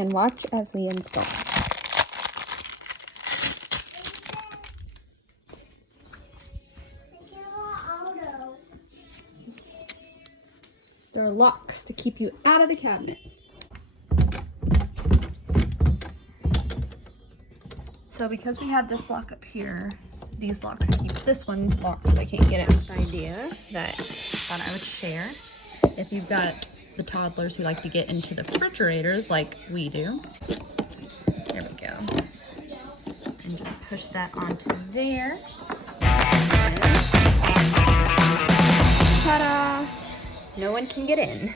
and watch as we install. There are locks to keep you out of the cabinet. So because we have this lock up here, these locks keep this one locked so I can't get it. Idea that I thought I would share. If you've got the toddlers who like to get into the refrigerators like we do. There we go. And just push that onto there. Ta-da! No one can get in.